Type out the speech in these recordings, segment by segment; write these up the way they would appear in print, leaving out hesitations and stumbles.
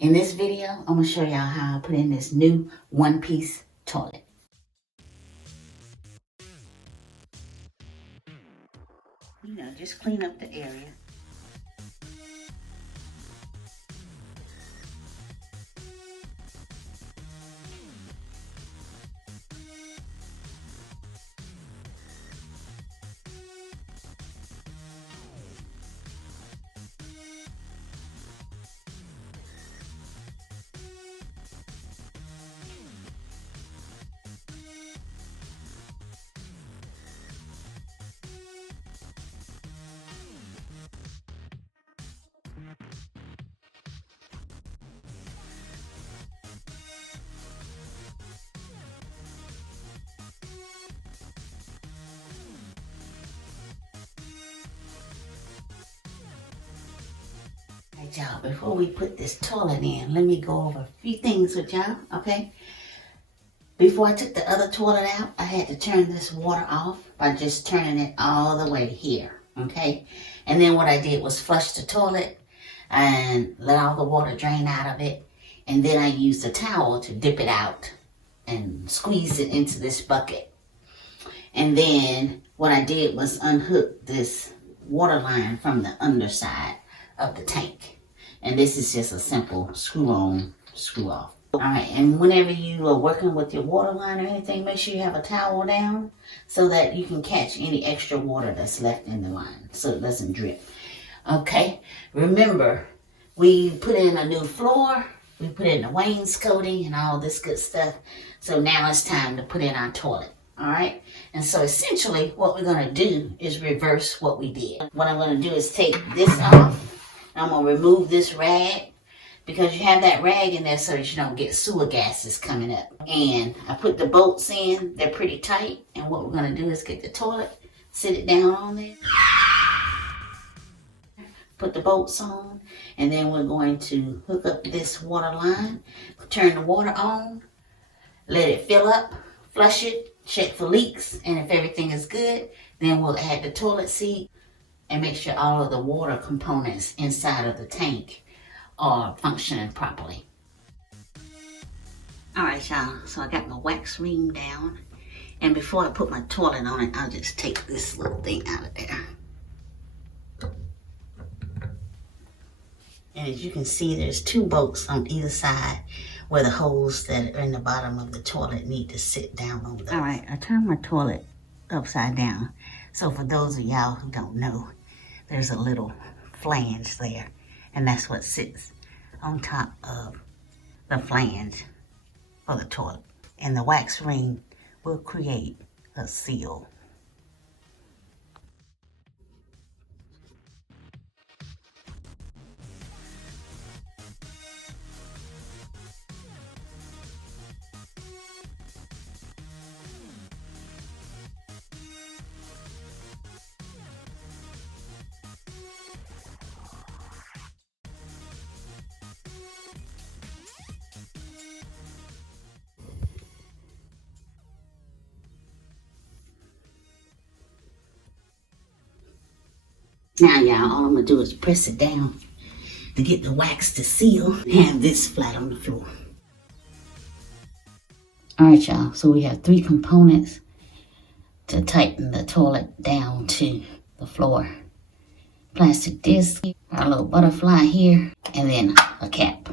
In this video, I'm going to show y'all how I put in this new one-piece toilet. You know, just clean up the area. Alright, y'all, before we put this toilet in, let me go over a few things with y'all, okay? Before I took the other toilet out, I had to turn this water off by just turning it all the way here, okay? And then what I did was flush the toilet and let all the water drain out of it. And then I used a towel to dip it out and squeeze it into this bucket. And then what I did was unhook this water line from the underside of the tank. And this is just a simple screw on, screw off. Alright, and whenever you are working with your water line or anything, make sure you have a towel down so that you can catch any extra water that's left in the line so it doesn't drip. Okay, remember, we put in a new floor, we put in the wainscoting and all this good stuff. So now it's time to put in our toilet. Alright, and so essentially what we're going to do is reverse what we did. What I'm going to do is take this off. I'm going to remove this rag because you have that rag in there so that you don't get sewer gases coming up. And I put the bolts in. They're pretty tight. And what we're going to do is get the toilet, sit it down on there, put the bolts on, and then we're going to hook up this water line, turn the water on, let it fill up, flush it, check for leaks, and if everything is good, then we'll add the toilet seat and make sure all of the water components inside of the tank are functioning properly. Alright, y'all, so I got my wax ring down, and before I put my toilet on it, I'll just take this little thing out of there. And as you can see, there's two bolts on either side where the holes that are in the bottom of the toilet need to sit down on those. Alright, I turned my toilet upside down. So for those of y'all who don't know, there's a little flange there, and that's what sits on top of the flange for the toilet. And the wax ring will create a seal. Now, y'all, all I'm going to do is press it down to get the wax to seal and have this flat on the floor. Alright, y'all, so we have 3 components to tighten the toilet down to the floor. Plastic disc, our little butterfly here, and then a cap.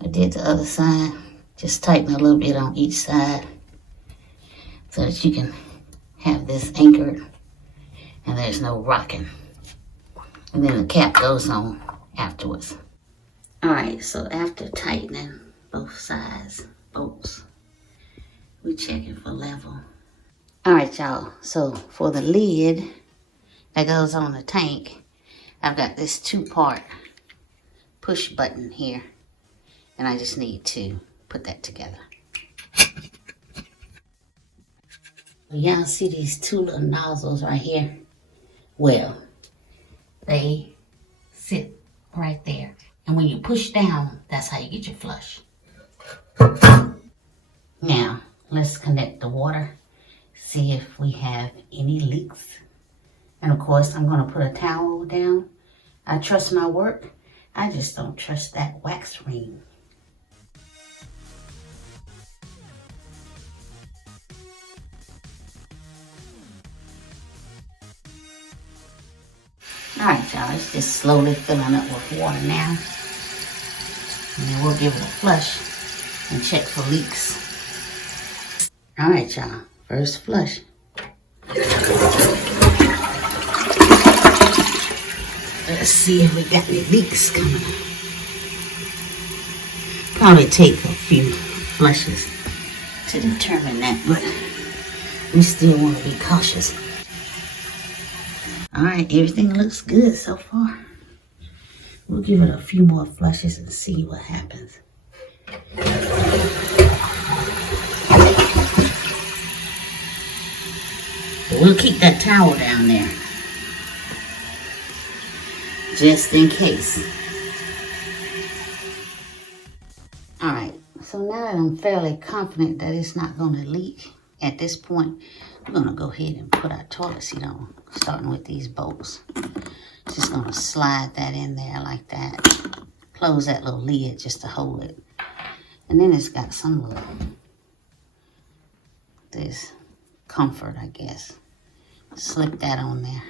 I did the other side, just tighten a little bit on each side so that you can have this anchored and there's no rocking. And then the cap goes on afterwards. Alright, so after tightening both sides, bolts, we check it for level. Alright, y'all, so for the lid that goes on the tank, I've got this 2-part push button here. And I just need to put that together. Y'all see these 2 little nozzles right here? Well, they sit right there. And when you push down, that's how you get your flush. Now, let's connect the water, see if we have any leaks. And of course, I'm going to put a towel down. I trust my work. I just don't trust that wax ring. Alright, y'all, it's just slowly filling up with water now. And then we'll give it a flush and check for leaks. Alright, y'all, first flush. Let's see if we got any leaks coming. Probably take a few flushes to determine that, but we still want to be cautious. Alright, everything looks good so far. We'll give it a few more flushes and see what happens. But we'll keep that towel down there, just in case. Alright, so now that I'm fairly confident that it's not going to leak, at this point, we're going to go ahead and put our toilet seat on, starting with these bolts. Just going to slide that in there like that. Close that little lid just to hold it. And then it's got some little, this comfort, I guess. Slip that on there.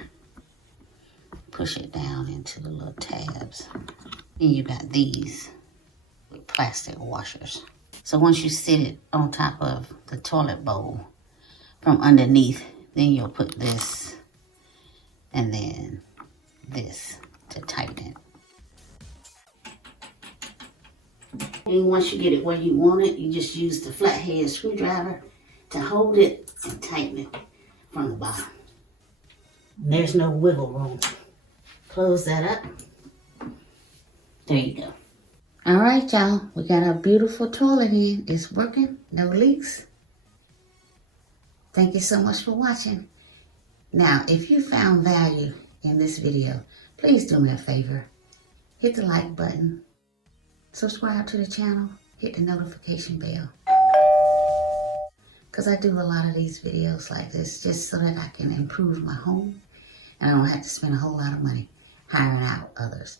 Push it down into the little tabs. And you got these with plastic washers. So once you sit it on top of the toilet bowl from underneath, then you'll put this and then this to tighten it. And once you get it where you want it, you just use the flathead screwdriver to hold it and tighten it from the bottom. There's no wiggle room. Close that up. There you go. All right, y'all. We got our beautiful toilet in. It's working. No leaks. Thank you so much for watching. Now, if you found value in this video, please do me a favor. Hit the like button. Subscribe to the channel. Hit the notification bell. Because I do a lot of these videos like this just so that I can improve my home. And I don't have to spend a whole lot of money hiring out others.